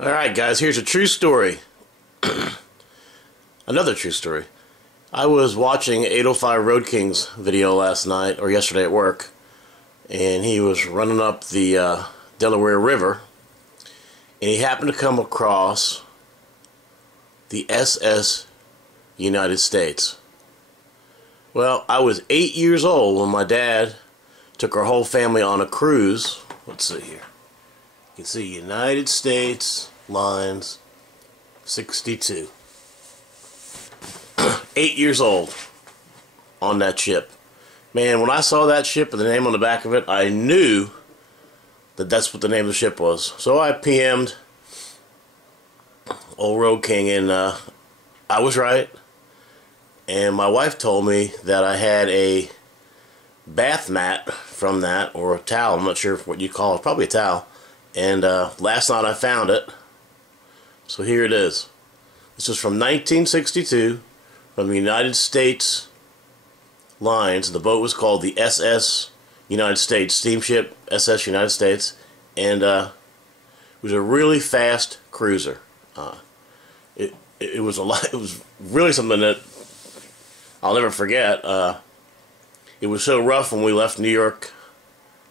Alright guys, here's a true story. Another true story. I was watching 805 Road King's video last night, or yesterday at work, and he was running up the Delaware River, and he happened to come across the SS United States. Well, I was 8 years old when my dad took our whole family on a cruise. Let's see here. You can see United States lines 62. 8 years old on that ship. Man, when I saw that ship and the name on the back of it, I knew that that's what the name of the ship was. So I PM'd old Road King, and I was right. And my wife told me that I had a bath mat from that, or a towel. I'm not sure what you call it. Probably a towel. And last night I found it. So here it is. This was from 1962 from the United States lines. The boat was called the SS United States, steamship SS United States, and it was a really fast cruiser. It was a lot. It was really something that I'll never forget. It was so rough when we left New York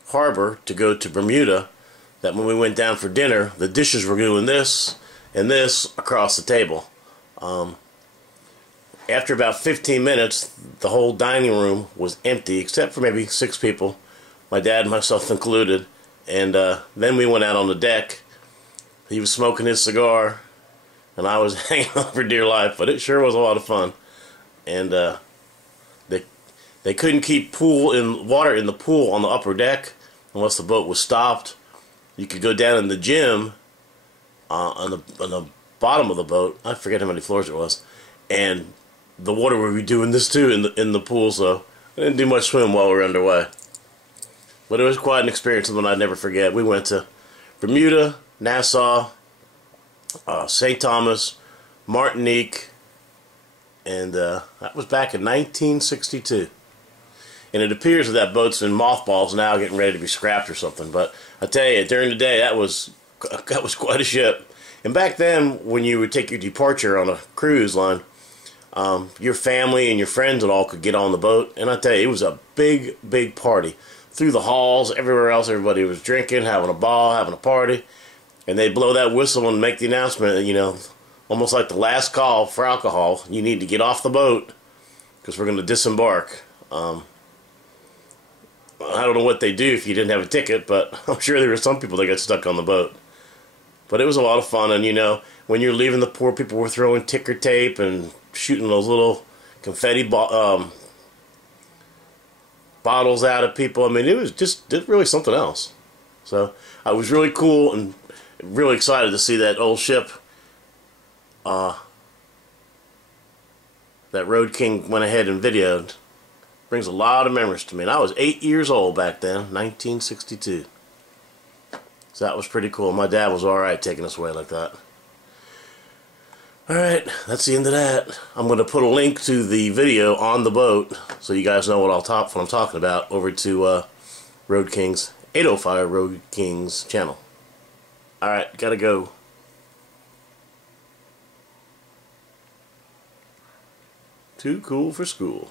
Harbor to go to Bermuda that when we went down for dinner, the dishes were doing this and this across the table. After about 15 minutes, the whole dining room was empty, except for maybe 6 people, my dad and myself included. And then we went out on the deck. He was smoking his cigar, and I was hanging on for dear life, but it sure was a lot of fun. And they couldn't keep water in the pool on the upper deck unless the boat was stopped. You could go down in the gym on the bottom of the boat. I forget how many floors it was, and the water would be doing this too in the pool. So I didn't do much swim while we were underway, but it was quite an experience, something I'd never forget. We went to Bermuda, Nassau, ST.THOMAS, Martinique, and that was back in 1962. And it appears that boat's in mothballs now, getting ready to be scrapped or something. But I tell you, during the day, that was quite a ship. And back then, when you would take your departure on a cruise line, your family and your friends and all could get on the boat. And I tell you, it was a big, big party. Through the halls, everywhere else, everybody was drinking, having a ball, having a party. And they'd blow that whistle and make the announcement, you know, almost like the last call for alcohol. You need to get off the boat because we're going to disembark. I don't know what they do if you didn't have a ticket, but I'm sure there were some people that got stuck on the boat. But it was a lot of fun, and you know, when you're leaving the port, people were throwing ticker tape and shooting those little confetti bottles out at people. I mean, it was just really something else. So I was really cool and really excited to see that old ship. That Road King went ahead and videoed. Brings a lot of memories to me. And I was 8 years old back then, 1962. So that was pretty cool. My dad was alright taking us away like that. Alright, that's the end of that. I'm going to put a link to the video on the boat so you guys know what I'm talking about over to Road King's 805 Road King's channel. Alright, gotta go. Too cool for school.